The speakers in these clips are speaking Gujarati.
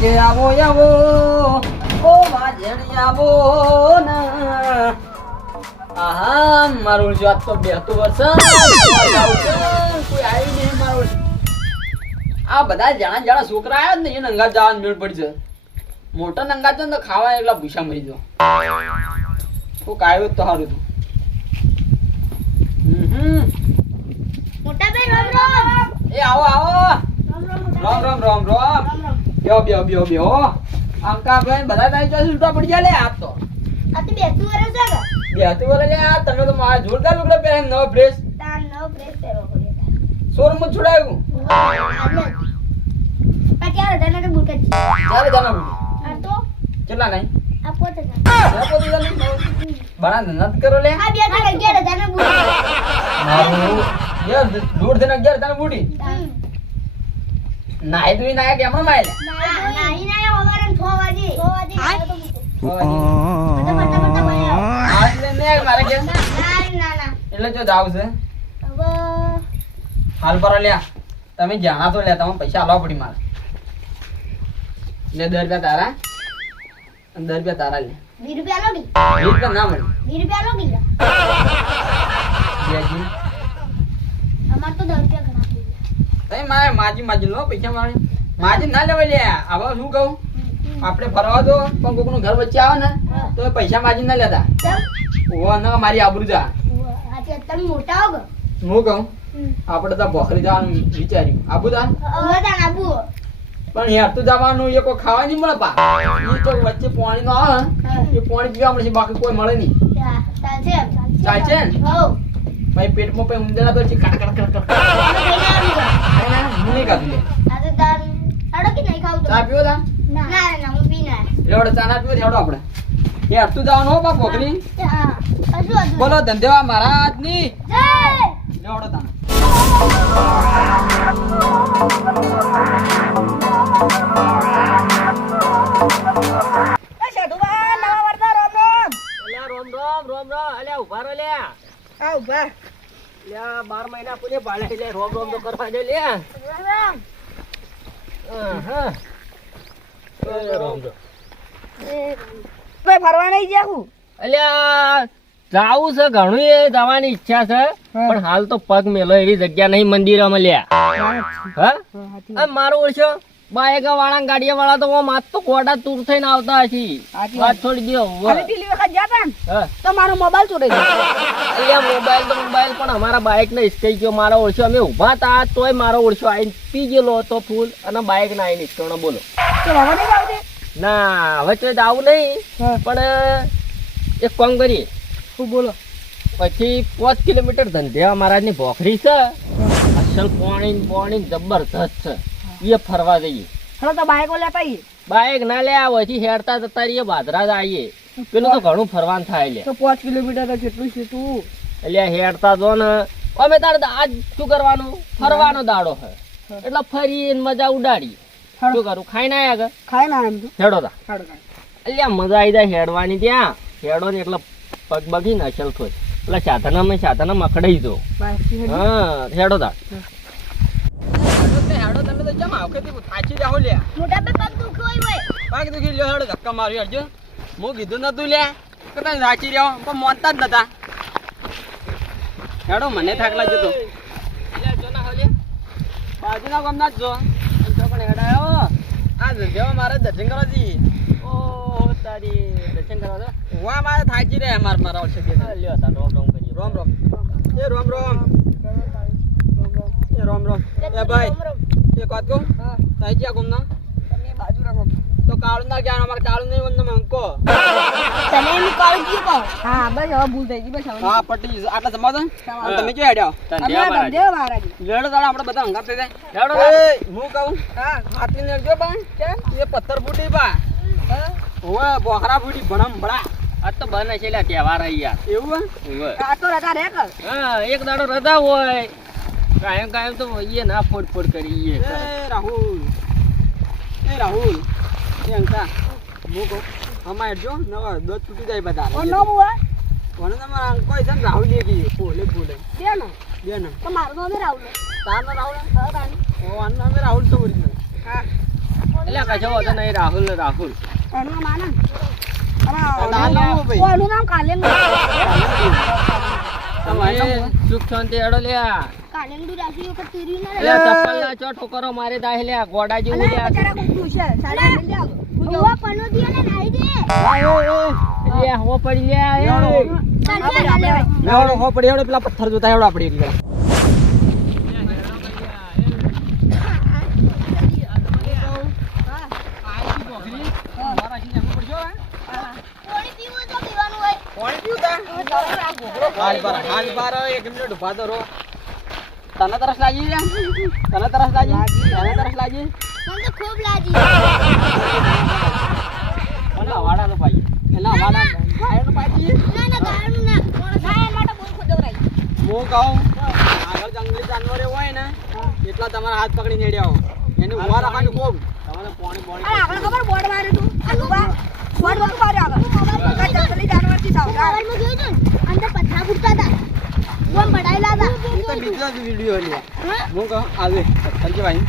કે આવો આવો, ઓ વાજણી આવો ના. આહા, મારું જાત તો બેહતું વર્ષ કોઈ આવી નહીં આ બધા જાણા જાણા છોકરા આવ્યા ને એ નંગા જવાનું મેળ પડી મોટા નંગા તો ખાવા એટલા ભૂસા મરી જાવ કોક આવ્યો તો સારું હમ. મોટા બે રામ રામ. એ આવો આવો રામ રામ રામ રામ. બ્યો બ્યો રામ. બેહો બેહો બેહો બેહો. અંકાભાઈ બધા તારી ચોઈસ ઉલટા પડી જાલે લે આપ તો. આ તો બેસતું વર્ષ છે બેહતી બોલે લે આ તમે તો મારા જોરદાર લુગડા પહેરે નવો ડ્રેસ તાર નવો ડ્રેસ પહેરો શોરૂમ જ છોડાયું પચાસ હજાર કે બુટ છે? ચાલે જાના બોલી આ તો? કેટલા નહીં? આ પોતે આ પોતે જાને? બના ધંધા કરો લે. બે દોઢ દિન તને બુડી. નાય તું નાય કે માય વાગે. વાગે. લ્યા. તમે જાણા તો લે તમે પૈસા આલવા પડી મારે. લે દર રૂપિયા તારા. દર રૂપિયા તારા લે વીસ રૂપિયા લો કી વીસ રૂપિયા ના મળે. વીસ રૂપિયા લો. કી અમાર તો દસ રૂપિયા ઘણા થઈ ગયા. તઈ મારે માજી માજી લો પૈસા મારે માજી ના લેવાય લે. હવે શું કહું? આપણે ફરવા દો પણ કોકનું ઘર વચ્ચે આવે ને તો પૈસા માજી ના લેતા. મારી આબરૂ જા. તમે મોટા હો હું કહું? આપણે તો ભોખરી જવાનું વિચાર્યું. આબુ તા આબુ પણ યાર તો જવાનું એ કોઈ ખાવા નહીં મળે પા એ તો વચ્ચે પાણી નો આવે એ પાણી પીવા મળશે બાકી કોઈ મળે નહીં. ચાલશે ભાઈ પેટમાં પછી ઊંધેડા તો કટ કટ કટ કટ નહીં ખાધું ચા પીવો તા? ના. ના હું પી ના. રેવડો ચા ના પીવો રેવડો આપણે યાર તું જવાનું હો બા બોલો ધંધેવા મહારાજની રેવડો તા મહિના પૂરે ભાડે લે રોમ રોમ તો કરવા દે રોમ. અલ્યા જાવું છે ઘણું એ જવાની ઈચ્છા છે પણ હાલ તો પગ મેલો એવી જગ્યા નહીં મંદિરમાં લ્યા. હા મારો ઓળશો. બાઈક વાળા ગાડીયા વાળા તો માત તો કોડા તૂર થઈને આવતા હશે. વાત છોડી દો હા. તમારો મોબાઈલ ચોરી અલ્યા મોબાઈલ તો મોબાઈલ પણ અમારા બાઇક ને હિસકાઈ ગયો. મારો ઓળશો અમે ઊભા હતા તોય મારો ઓળશો આવીને પી ગયેલો હતો ફૂલ અને બાઇક ના આવીને હિસકાણો બોલો. તો ના હવે તો આવું નહીં. પણ એક કામ કરીએ. હું બોલો? પછી પાંચ કિલોમીટર ધંધેવા મહારાજની ભોખરી છે. અસલ પાણી ને જબરદસ્ત છે. એ ફરવા જઈએ. હલો તો બાઈકો લેતા આવીએ બાઇક ના લે આવો હેરતા જતા રહીએ બાદરા જ આવીએ પેલું તો ઘણું ફરવાનું થાય લે. તો પાંચ કિલોમીટર તો કેટલું છે તું. એટલે હેડતા જો ને અમે તારે આજ શું કરવાનું? ફરવાનો દાડો હે. એટલે ફરી મજા ઉડાડી શું કરું? ખાઈ ના આગળ? ખાઈ ના હેડો તા. એટલે મજા આવી જાય હેડવાની ત્યાં. હેડો ને એટલે પગ બગીને અસલ થોય એટલે સાધનામાં સાધનામાં અકડાઈ દો બસ હા હેડો તા. હેડો તમે તો જમ આવખેથી થાચી જાઓ લે મોટા બે પગ દુખો હોય હોય બાકી તો લ્યો હેડો ધક્કા મારી હરજો હું કીધું નતું લે. કે તમે થાચી રહ્યો. પણ મોનતા જ નતા. હેડો મને થાકલા જતો તો. બાજુના ગામના જ જો. તો પણ હેડાયો આ જેવા મારે દર્શન કરવા જઈએ. ઓ તારી દર્શન કરવા દો વા મારે થાકી રહ્યા માર મારા ઓછે લ્યો તા રોમ રોમ કરી રોમ રોમ. એ રોમ રોમ. એ રોમ રોમ. એ ભાઈ એક વાત કહું? તાઈ જ્યાં ગુમના? તો કાળું ના કાળું નહીં વંદન અંકો તને એમ કાળજી કહો. હા બસ હવે ભૂલ થઈ ગઈ બસ હવે. હા પટી આટલા જમા દો તમે ક્યાં હેડ્યા? અમે મહારાજ. ધંધે લેડો તાળા આપણે બધા હંગાત થઈ જાય. તા. હું કહું? હા. હાથી ને બા એ પથ્થર ફૂટી બા. ઓવે બોખરા ફૂટી ભણમ ભણા આજ તો બને છે લ્યા તહેવાર એવું ઓવે. આ તો રજા રે હા એક દાડો રજા હોય. કાયમ કાયમ તો એ ના ફોડ ફોડ કરી રાહુલ. એ રાહુલ. એ અંકા હું કહું અમારે જો નવા દોત તૂટી જાય બધા. ઓ નો બુઆ કોને તમારા કોઈ છે ને રાહુલ એક ઈ, બોલે બોલે. બે ને બે ને તો મારું નામ રાહુલ રાહુલ. તારનો રાહુલ? હા તાન ઓ આનું નામ રાહુલ તો. ઓરિજિનલ હા. એટલે કશો વાંધો નહીં રાહુલ રાહુલ. એનું નામ આનંદ. તારું ઓનું નામ કાલેંગુ તમારે સુખ શાંતિ હેડો લ્યા. કાલેંગુ રાશિ વખત ના ચપ્પલ ના મારે દાહે લ્યા. ગોડા જેવું લ્યા. પનો દિયો ને નાઈ દે. હો પડી હો પડી પેલા પથ્થર જોતા આપડી એટલે પાણી પીવું તો પીવાનું હોય. પાણી પીવું તા? હાલ બાર હાલ બાર એક મિનિટ ઊભા તો રહો. તને તરસ લાગી છે તને તરસ લાગી? તને તરસ લાગી? મને તો ખૂબ લાગી. એના વાડાનો પાઈ. એના વાડા ગાયનો પાઈ ના ના ગાયનું ના ગાય માટે બોલ ખોદો રાઈ હું કહું આગળ જંગલી જાનવરો હોય ને એટલા તમારા હાથ પકડી નેડ્યા હો. એને ઊભા રાખવાનું ખૂબ તમારે પાણી પાણી અરે આગળ ખબર બોર્ડ માર્યું તું આ બોર્ડ બોર્ડ માર્યો આગળ જંગલી જાનવરથી સાવધાન મોબાઈલમાં જોયું તું ને, અંદર પથરા ફૂટતા હતા. બોમ બડાયેલા હતા. તો બીજો જ વીડિયો લે. હું? કહું આવે. કે ભાઈ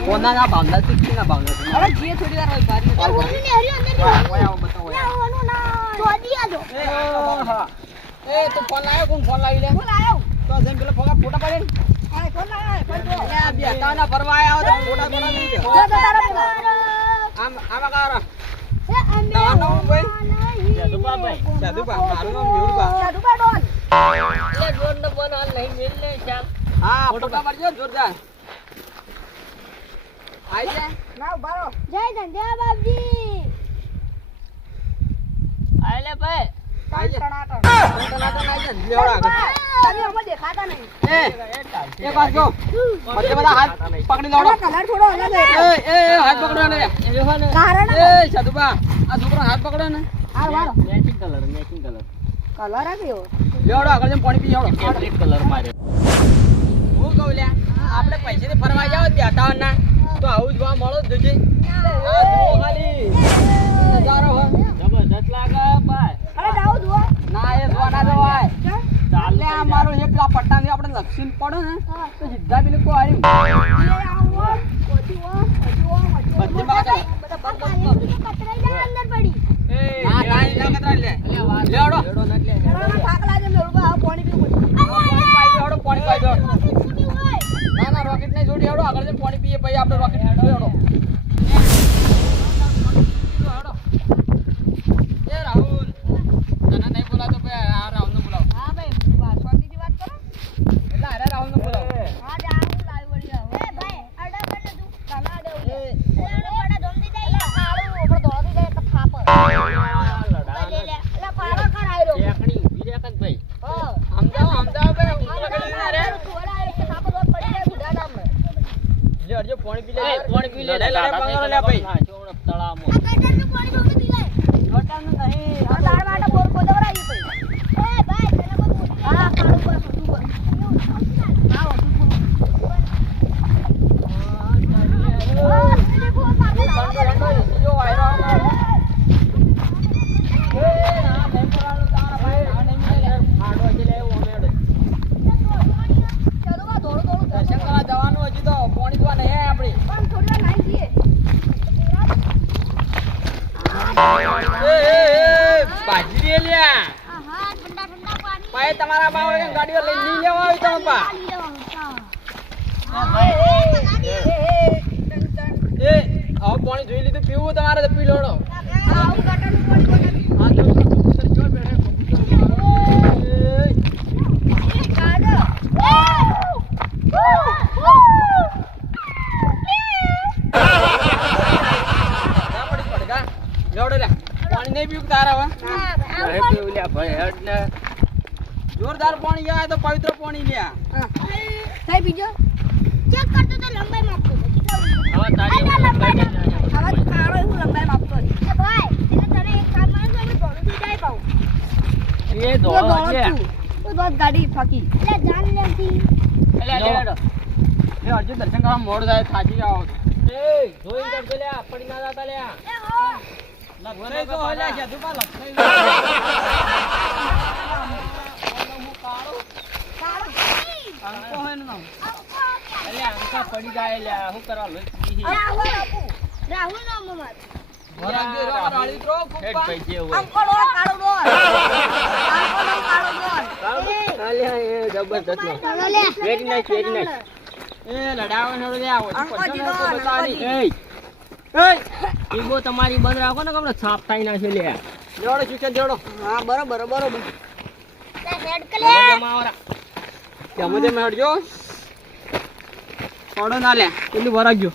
કોના ના ભાવના તીખી ના ભાવના હવે જે થોડી વાર હોય બારી એ ઓનું ને હર્યું અંદર ઓય ને આવો બતાવો ના. ઓનું ના ચોદી આજો એ હા એ તો ફોન લાવ્યો કોણ ફોન લાવી લે? કોણ આયો તો જેમ પેલા ફોટા ફોટા પાડે ને. અરે કોણ આયો કોણ જો એ આ બેટા ના ફરવા આયા તો ફોટા ફોટા લઈ લે તો તારા આમ આમાં કારા એ અમે નામ નામ ભાઈ જાદુબા ભાઈ. જાદુબા મારું નામ મેહુલબા જાદુ બા ડોન. એટલે જોર ને બોલ હાલ નહીં મેલ લે ચાલ હા ફોટા પાડજો જોરદાર આઈ જા ના જય ધંધ્યા બાપજી લે ભાઈ છોકરો હાથ પકડો ને matching colour matching colour colour આવ્યો લેવડો આગળ જઈને પાણી પી આવડો ફેવરેટ કલર મારે. હું કહું લ્યા આપણે પૈસેથી ફરવા જાવ બેઠા ના. તો આવું જોવા મળો જ જોજે. આ ખાલી. નજારો હો. જબરદસ્ત લાગે ભાઈ. અરે જાવ જુઓ. ના એ જોવાના જવાય? ચાલે આ મારો એ પેલા પટ્ટાથી આપણે લક્ષીન પડો ને તો સીધા પેલું કોઈ આવ્યું એ આવો, ઓછી ઓ, ઓછી ઓ, ઓછી ઓ. બધી બાજુ. આ કાલેંગુ તો કતરાઈ જાય અંદર પડી ના ના એ ના કતરા લે લેવડો ઘણામાં થાક લાગે ને ઓલું બા, પાણી પીવું પડે. પાણી પાઈ દેવડો પાણી પાઈ દેવડો રોકેટ ફૂટી હોય ના ના રોકેટ નહીં જોડી હેડો આગળ જઈને પાણી પીએ પછી આપણે રોકેટ હેડો એ રાહુલ તને નહીં બોલાતો ભાઈ આ રાહુલને બોલાવો હા ભાઈ, બા, શાંતિથી વાત કરો. એટલે અરે રાહુલને બોલાવો હા, જા, હું લાવ્યો વળી આવો. એ ભાઈ અડા કર લે તું કાલા આડે ઉડે. એટલે અડા પડા ધોમતી જાય એટલે આડું આપણે દોડાતી જાય એટલે થાપ આવે. લે લે એટલે પારો કર આયરો. એકણી ઊભી રહે કન ભાઈ હા. સમજાવો સમજાવો ભાઈ આ ઊંઘવા બધા ગયેલી ના રે. આયરો તું અડાય એટલે થાપ દોડ પડી જાય સીધા ડામરે. લે અરજો પાણી પી લે. એ પાણી પી લે લે લે ભાઈ ના ચોણ તળાવમાં આ કટરનું પાણી ધોમતી પીવાય. ઘટાનું નહીં આ તારા માટે બોર ખોદવડાવી પછી. એ ભાઈ તને કોઈ મોટી હા, કાળું બસ, ઊંધું બસ. હા, ઊંધું થોડું. ઓ સીધી ફોન મારે રંડો રંડો જો વાયરો આવે. એ ના નહીં બોલાવવાનું તારા ભાઈ આ નહીં મળે આડો હજી લે એવું અમે અડે. ચાલો બા, દોડો, દોડો, દોડો. દર્શન કરવા જવાનું હજી તો પાણી જોવા નહીં આયા આપણે પણ થોડી વાર નાહી જઈએ. એ એ એ ભાજી દે લ્યા. હા ઠંડા ઠંડા પાણી. ભાઈ તમારા બાવ હોય ગાડીઓ લઈ લઈ લેવા આવી તમે હા. એ, એ, એ. એ હવે પાણી જોઈ લીધું પીવું તમારે તો પી લોડો આવું પાણી બોલાવી. હા જો કબૂતર જો બેઠે કબૂતર એ કાઢો. જા પડી પડ ગા લેવડો લે પાણી નહીં પીવું તારા હવે અરે પીવું લ્યા ભાઈ હેડ ને જોરદાર પાણી ગયા તો પવિત્ર પાણી લ્યા હા. સાહેબ બીજો? ચેક કરતો તો લંબાઈ માપતો હવે તારી લંબાઈ નહીં જાય. આવા તો કાળો એવું લંબાઈ માપતો ભાઈ એટલે તને એક કામ મળે તો અમે થઈ જાય પાઉં એ દોડો દોડો તો. બસ ગાડી ફાકી. એટલે જાન લેતી એટલે લે એ હજુ દર્શન કરવા મોડ થાય થાકી એ કરજો પડી ના જાતા એ હો. તો પાછા પડી જાય લ્યા શું કરવા લો રાહુલ આપું. રાહુલ નામ. વરાગે મારા વાળી ઉતરો, ખૂબ હેડ પા. ભાઈ જે હોય. ડોર, કાળો બોલ ડોર, કાળો બોલ અલ્યા, એ જબરદસ્ત નો. વેરી નાઈસ વેરી નાઈસ એ લડાવો ને લે આવો પછી તો બતાવી. એ એ ઈગો તમારી બંધ રાખો ને કમણે સાફ થાય ના છે લ્યા જોડો શિક્ષણ જોડો હા, બરોબર, બરોબર. લે, હેડ કે લે. જમાવરા. ત્યાં મધે મેળજો પડો ના લે એટલું વરાગ્યો.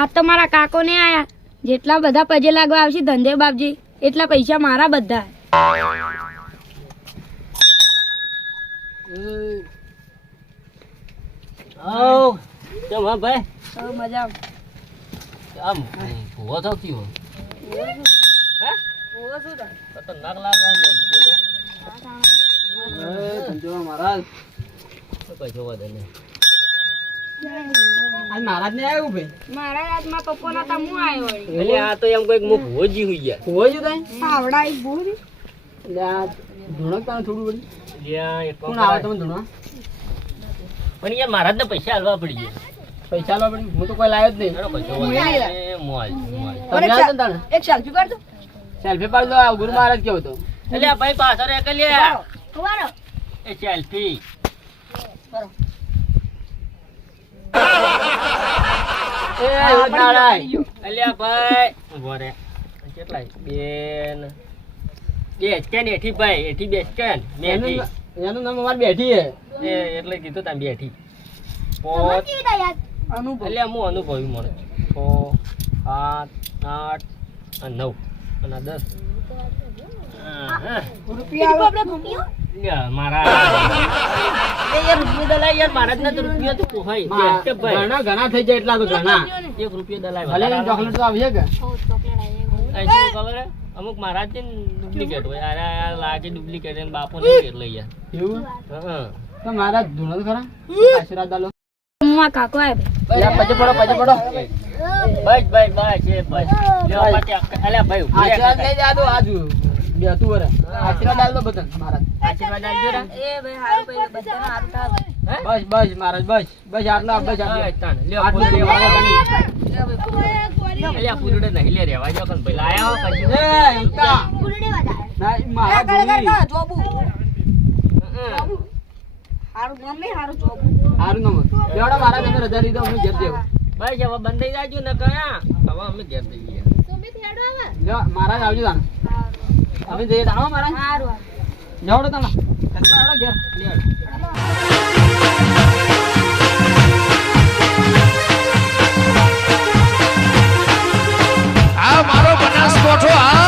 આ તો મારા કાકો ને આયા. જેટલા બધા પજે લાગવા આવશે ધંધે બાપજી એટલા પૈસા મારા બધા. આવ. કેમ હા ભાઈ? હવે મજા આમ ભૂવો થાવ થયો? હે? ઓવો શું ખતરનાક લાગે છે ને પેલે. એ ધંધો મહારાજ ને આજ મહારાજ ને આવ્યું ભાઈ? મારા રાજમાં પપ્પો ના હું આવ્યો એટલે આ તો એમ કોઈક મુખ ભોજી હોઈ ગયા. હોય તઈ આવડા એક ભૂલ. એટલે આ ધૂણક તાણે થોડું વળી લ્યા, એક કોણ આવે. તમે ધૂણવા? પણ યાર મહારાજ ને પૈસા હાલવા પડી ગયા. પૈસા હાલવા પડી? હું તો કોઈ લાવ્યો જ નહીં. કોઈ જોવા દે. Mall mall. એક સેલ્ફી સેલ્ફી પાડી દો આ ગુરુ મહારાજ કેવો તો એટલે ભાઈ પાછળ એક લ્યા ઊભા એ સેલ્ફી. અલ્યા ભાઈ ઊભો રે. કેટલા બેન. બે સ્કેન એઠી ભાઈ એઠી બે સ્કેન બેઠી. એનું નામ અમારી બેઠી હે એટલે કીધું તમે બેઠી. પોત? અનુભવ. એટલે હું અનુભવી મળે છ સાત આઠ અને નવ અને આ દસ. હા, હા. રૂપિયા? આવે. લ્યા, મારા એ યાર રૂપિયો દલાય યાર મારા જ નથી રૂપિયો તો પોહાય મા- કે ભાઈ? ઘણા ઘણા થઈ જાય એટલા તો ઘણા. એક રૂપિયો દલાય ભલે વધારે ચોકલેટ તો આવીએ કે? આ શું ખબર હે? અમુક મહારાજ ડુપ્લિકેટ હોય. અરે લાગે ડુપ્લિકેટ બાપો નહીં એટલે યાર એવું? હા. તો મારા ધૂણો ખરા? આશીર્વાદ આલો. આ કાકો આવે પજે પડો પજે પડો. બસ બસ બસ એ બસ. લ્યો પાછી અલ્યા ભાઈ આશીર્વાદ લઈ જા દો આજુ બેતું વરે. આશીર્વાદ આલ દો બધા મહારાજ આશીર્વાદ આપજો રા. એ ભાઈ હારું ભાઈ બતન હારું બસ બસ મહારાજ બસ. બસ આટલો બસ આટલો. લ્યો, આટલું. આવતા નહીં. અલ્યા, ફૂલડે નહીં લે રેવા જો કન. ભાઈ લાયા પછી. એ ઉતા. ફૂલડી વાડા ના મારા ભૂલી. કર, જોબુ. રજા લીધો હું ઘેર દેવ ભાઈ જવા ને કયા અમે ઘેર મારા મારા. હારું જોડો તાણો. મારો બનાસકોઠો આ